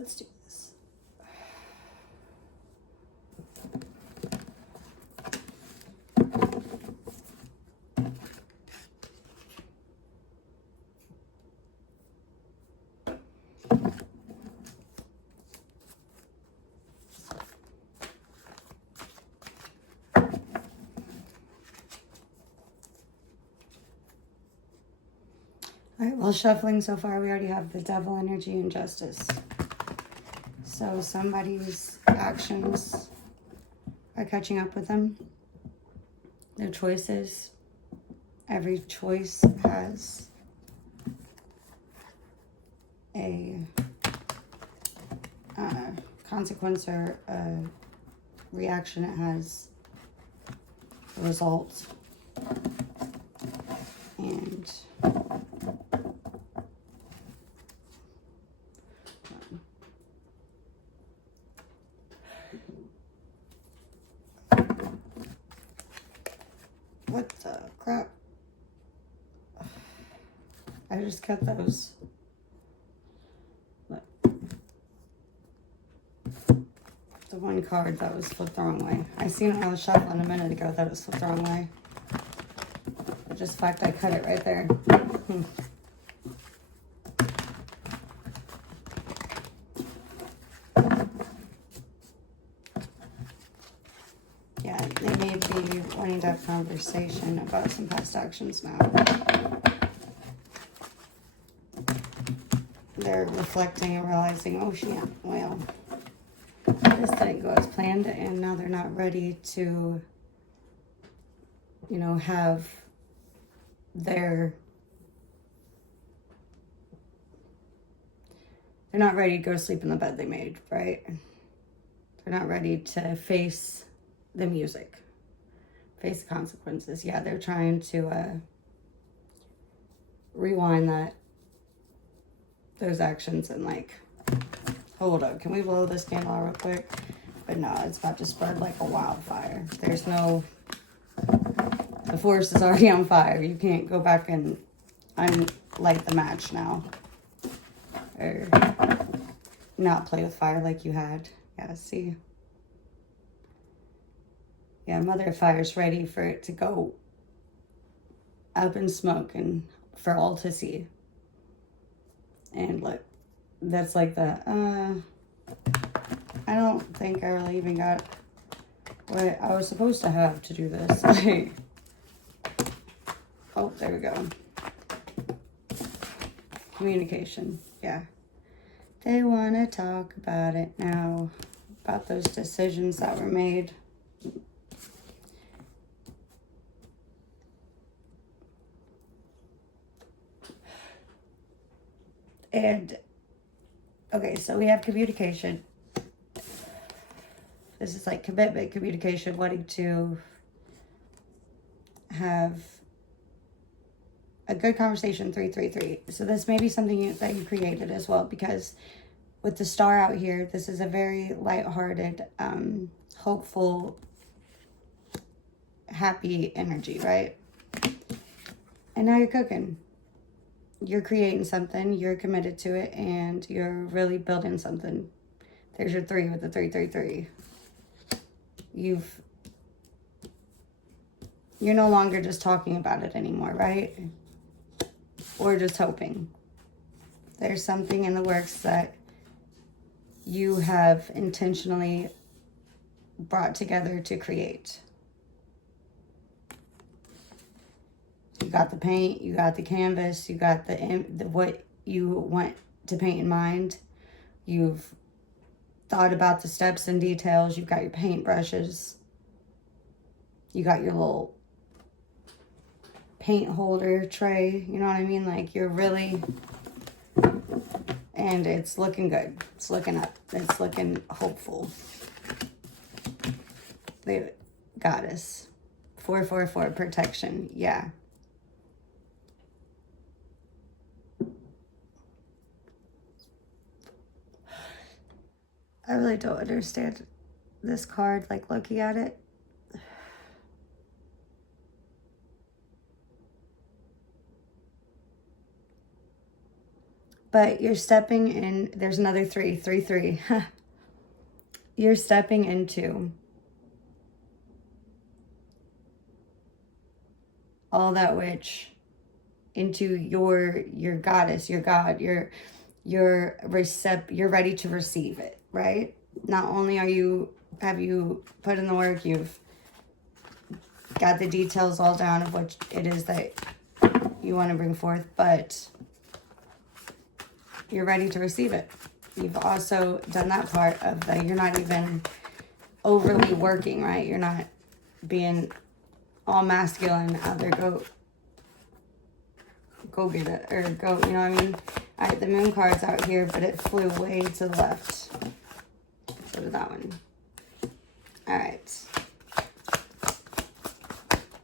let's do this. All right, well, shuffling so far, we already have the devil energy and justice. So somebody's actions are catching up with them. Their choices. Every choice has a consequence or a reaction. It has a result. And what the crap? I just cut those. Look. The one card that was flipped the wrong way. I seen it when I was shuffling a minute ago that it was flipped the wrong way. Just the fact I cut it right there. Yeah, they may be wanting to have conversation about some past actions now. They're reflecting and realizing, oh shit, well, this didn't go as planned, and now they're not ready to, you know, have they're not ready to go sleep in the bed they made, right? They're not ready to face the music, face the consequences. Yeah, they're trying to rewind those actions and like, hold up, can we blow this candle out real quick? But no, it's about to spread like a wildfire. There's no, the forest is already on fire. You can't go back and light the match now. Or not play with fire like you had. Yeah, see? Yeah, Mother of Fire's ready for it to go up in smoke and for all to see. And look, that's like the, I don't think I really even got what I was supposed to have to do this. Like, oh, there we go. Communication, yeah. They want to talk about it now, about those decisions that were made. And, okay, so we have communication. This is like commitment, communication, wanting to have a good conversation, 333. So this may be something that you created as well, because with the star out here, this is a very lighthearted, hopeful, happy energy, right? And now you're cooking. You're creating something, you're committed to it, and you're really building something. There's your 3 with the 333. You're no longer just talking about it anymore, right? Or just hoping. There's something in the works that you have intentionally brought together to create. You got the paint, you got the canvas, you got the what you want to paint in mind. You've thought about the steps and details. You've got your paint brushes. You got your little paint holder tray. You know what I mean? Like, you're really, and it's looking good. It's looking up. It's looking hopeful. The goddess. 444 protection. Yeah. I really don't understand this card, like, looking at it. But you're stepping in, there's another 3, 3, 3. You're stepping into all that which, into your goddess, your God, you're ready to receive it, right? Not only have you put in the work, you've got the details all down of what it is that you want to bring forth, but you're ready to receive it. You've also done that part of that. You're not even overly working, right? You're not being all masculine out there, go get it, or go, you know what I mean? All right, the moon card's out here, but it flew way to the left. So did that one. All right.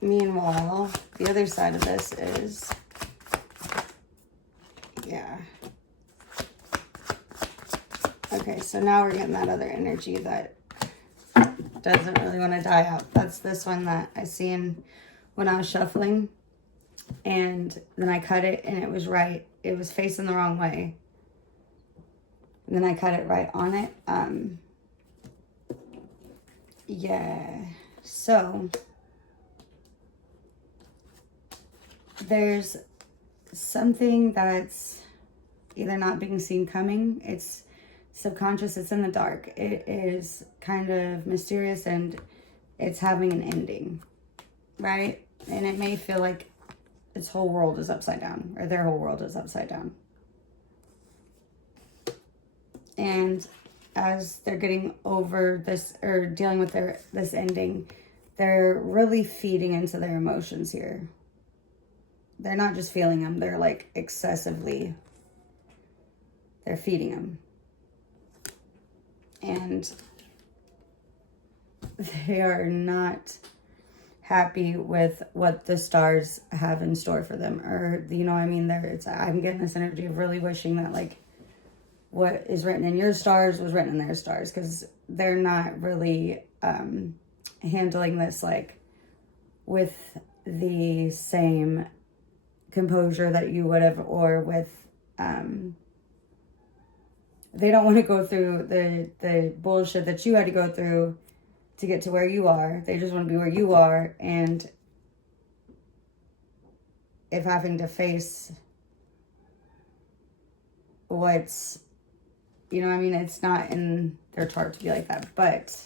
Meanwhile, the other side of this is, yeah. Okay, so now we're getting that other energy that doesn't really want to die out. That's this one that I seen when I was shuffling. And then I cut it and it was right. It was facing the wrong way. And then I cut it right on it. Yeah. So there's something that's either not being seen coming. It's subconscious. It's in the dark. It is kind of mysterious and it's having an ending, right? And it may feel like its whole world is upside down, or their whole world is upside down. And as they're getting over this, or dealing with this ending, they're really feeding into their emotions here. They're not just feeling them, they're like excessively, they're feeding them. And they are not happy with what the stars have in store for them, or you know what I mean, I'm getting this energy of really wishing that like what is written in your stars was written in their stars, because they're not really handling this like with the same composure that you would have, or with they don't want to go through the bullshit that you had to go through to get to where you are. They just want to be where you are. And if having to face what's, you know what I mean, it's not in their chart to be like that. But,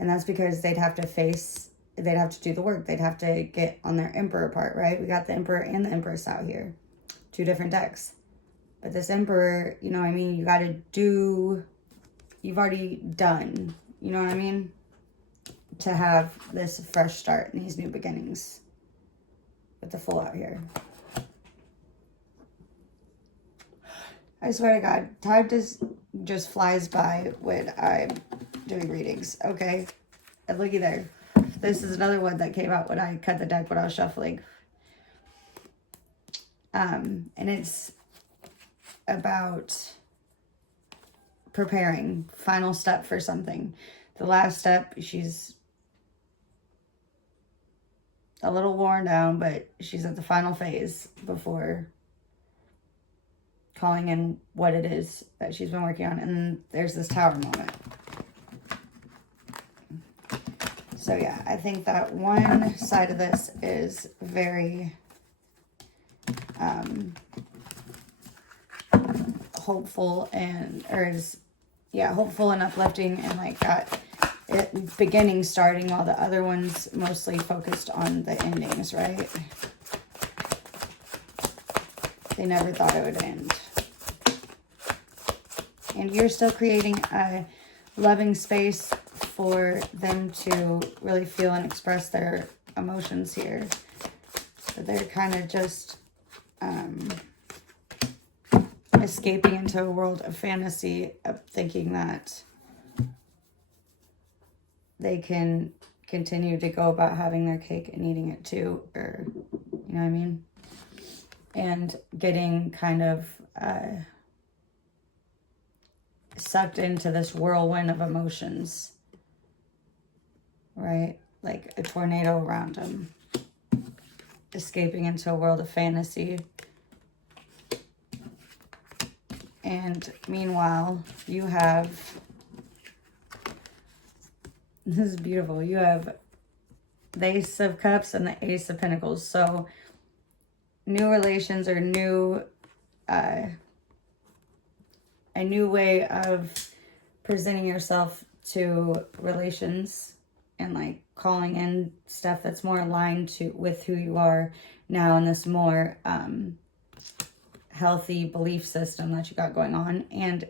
and that's because they'd have to do the work. They'd have to get on their Emperor part, right? We got the Emperor and the Empress out here. 2 different decks. But this Emperor, you know what I mean, you got to do, you've already done, you know what I mean? To have this fresh start and these new beginnings with the Fool out here. I swear to God, time just flies by when I'm doing readings, okay? And looky there. This is another one that came out when I cut the deck when I was shuffling. And it's about preparing, final step for something. The last step, she's a little worn down, but she's at the final phase before calling in what it is that she's been working on. And there's this Tower moment. So yeah, I think that one side of this is very hopeful and, hopeful and uplifting, and like that it beginning, starting, while the other one's mostly focused on the endings, right? They never thought it would end. And you're still creating a loving space for them to really feel and express their emotions here. But they're kind of just escaping into a world of fantasy, of thinking that they can continue to go about having their cake and eating it too, or, you know what I mean? And getting kind of sucked into this whirlwind of emotions, right? Like a tornado around them. Escaping into a world of fantasy. And meanwhile, you have, this is beautiful, you have the Ace of Cups and the Ace of Pentacles. So new relations or new, a new way of presenting yourself to relations and like calling in stuff that's more aligned with who you are now in this more healthy belief system that you got going on. And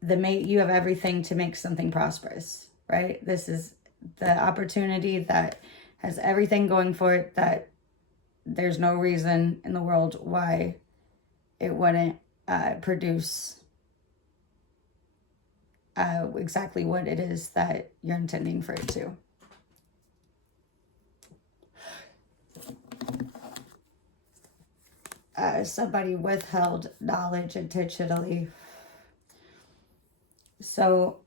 you have everything to make something prosperous, right? This is the opportunity that has everything going for it, that there's no reason in the world why it wouldn't produce exactly what it is that you're intending for it to. Somebody withheld knowledge intentionally. So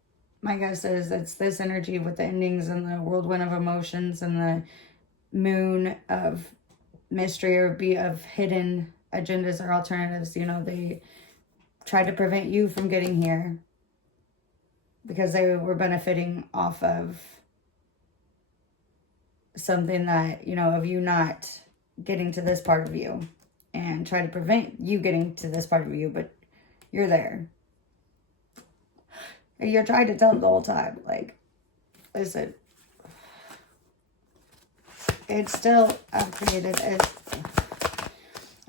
my guess is it's this energy with the endings and the whirlwind of emotions and the moon of mystery or of hidden agendas or alternatives. You know, they tried to prevent you from getting here because they were benefiting off of something that, you know, of you not getting to this part of you, and try to prevent you getting to this part of you, but you're there. And you're trying to tell them the whole time, like, listen, it's still created,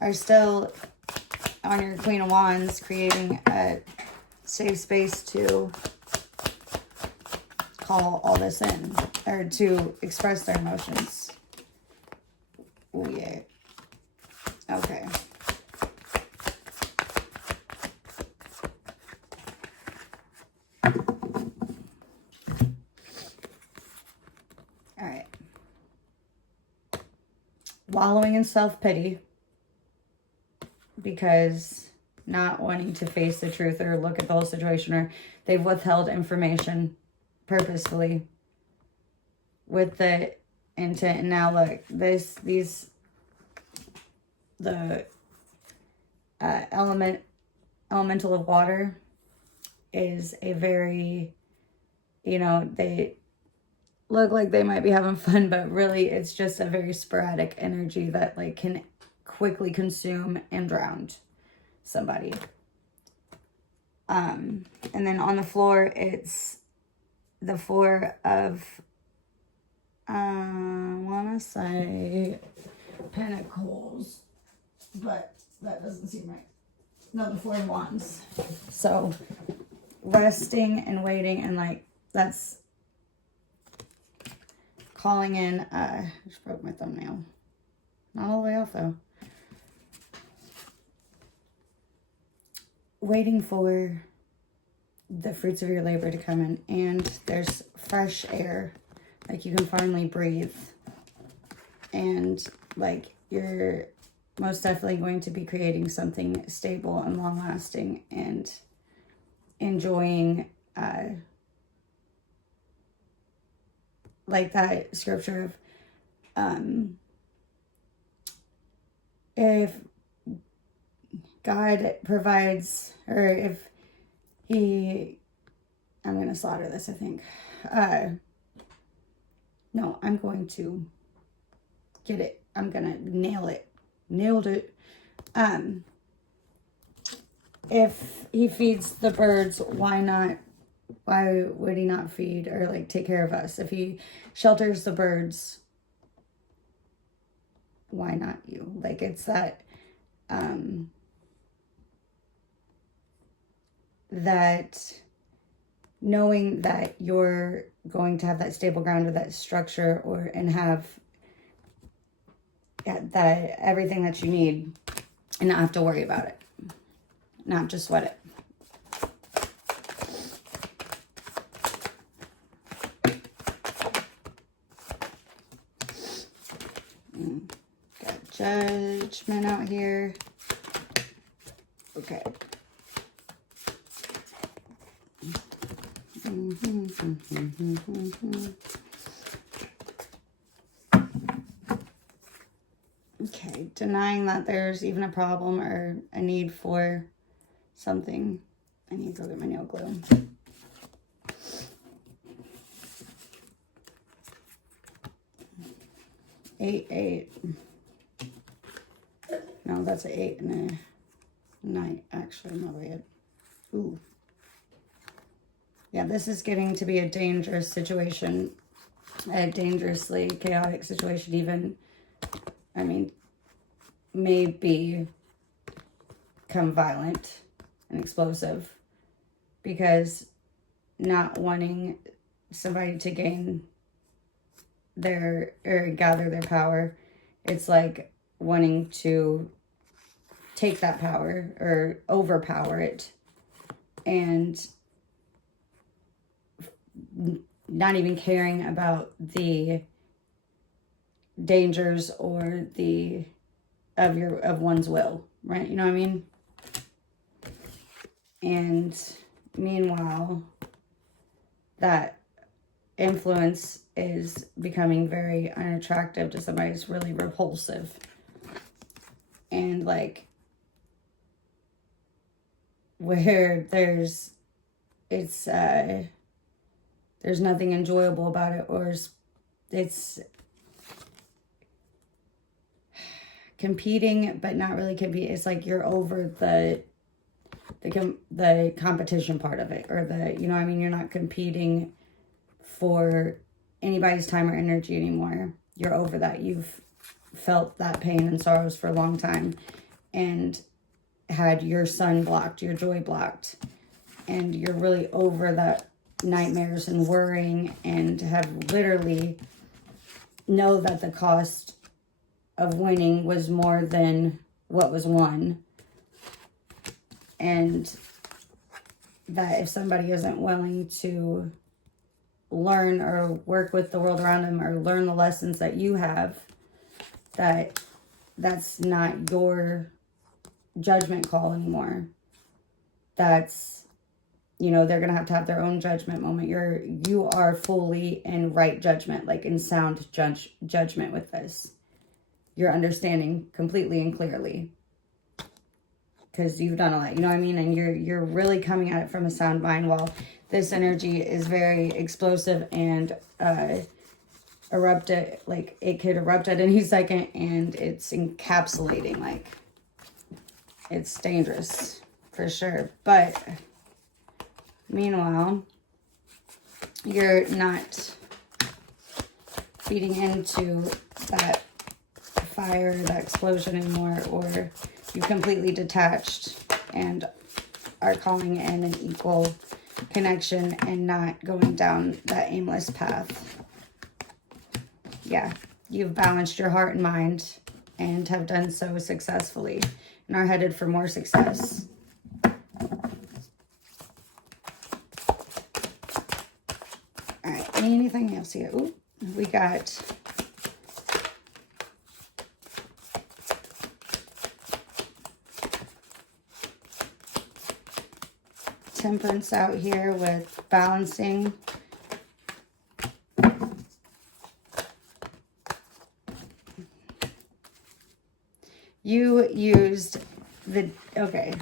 are still on your Queen of Wands, creating a safe space to call all this in, or to express their emotions. Oh, yeah. Okay. All right. Wallowing in self-pity because not wanting to face the truth or look at the whole situation, or they've withheld information purposefully with the intent. And now look, the elemental of water is a very, you know, they look like they might be having fun, but really it's just a very sporadic energy that like can quickly consume and drown somebody. And then on the floor, it's the Four of, I want to say Pentacles, but that doesn't seem right. No, the Four of Wands. So resting and waiting, and like that's calling in, I just broke my thumbnail. Not all the way off though. Waiting for the fruits of your labor to come in, and there's fresh air, like you can finally breathe, and like you're most definitely going to be creating something stable and long lasting, and enjoying like that scripture of if God provides, or if I'm going to slaughter this, I think. No, I'm going to get it. I'm going to nail it. Nailed it. If he feeds the birds, why not? Why would he not feed or like take care of us? If he shelters the birds, why not you? Like it's that, that knowing that you're going to have that stable ground or that structure, or and have that everything that you need, and not have to worry about it, not just sweat it. Got Judgment out here. Okay. Okay, denying that there's even a problem or a need for something. I need to go get my nail glue. Eight. No, that's an 8 and a 9. Actually, no, wait. Ooh. Yeah, this is getting to be a dangerous situation. A dangerously chaotic situation even. I mean, maybe become violent and explosive. Because not wanting somebody to gain their, or gather their power, it's like wanting to take that power or overpower it and not even caring about the dangers or the of one's will, right? You know what I mean? And meanwhile, that influence is becoming very unattractive to somebody. It's really repulsive. And like, where there's nothing enjoyable about it, or it's competing, but not really compete. It's like you're over the competition part of it, or the, you know what I mean? You're not competing for anybody's time or energy anymore. You're over that. You've felt that pain and sorrows for a long time and had your sun blocked, your joy blocked, and you're really over that nightmares and worrying, and have literally know that the cost of winning was more than what was won, and that if somebody isn't willing to learn or work with the world around them or learn the lessons that you have, that's not your judgment call anymore. That's, you know, they're gonna have to have their own judgment moment. You are fully in right judgment, like in sound judgment with this. You're understanding completely and clearly because you've done a lot, you know what I mean? And you're really coming at it from a sound mind, while this energy is very explosive and erupted, like it could erupt at any second, and it's encapsulating, like it's dangerous for sure. But meanwhile, you're not feeding into that fire, that explosion anymore, or you completely detached and are calling in an equal connection and not going down that aimless path. Yeah, you've balanced your heart and mind and have done so successfully and are headed for more success. All right, anything else here? Ooh, we got Temperance out here with balancing. You used the, okay.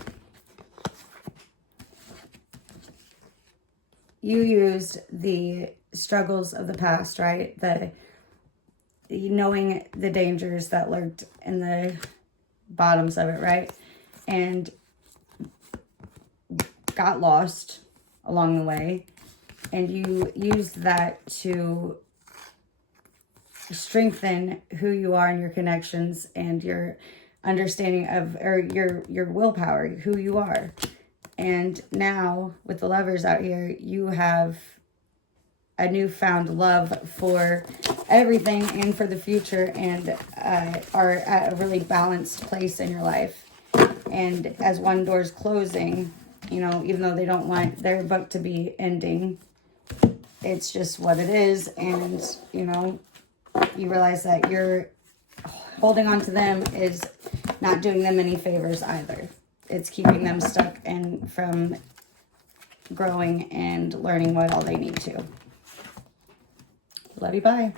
You used the struggles of the past, right? The knowing the dangers that lurked in the bottoms of it, right? And got lost along the way, and you used that to strengthen who you are and your connections and your understanding of, or your willpower, who you are. And now with the Lovers out here, you have a newfound love for everything and for the future, and are at a really balanced place in your life. And as one door's closing, you know, even though they don't want their book to be ending, it's just what it is. And, you know, you realize that you're holding on to them is not doing them any favors either. It's keeping them stuck and from growing and learning what all they need to. Love you, bye.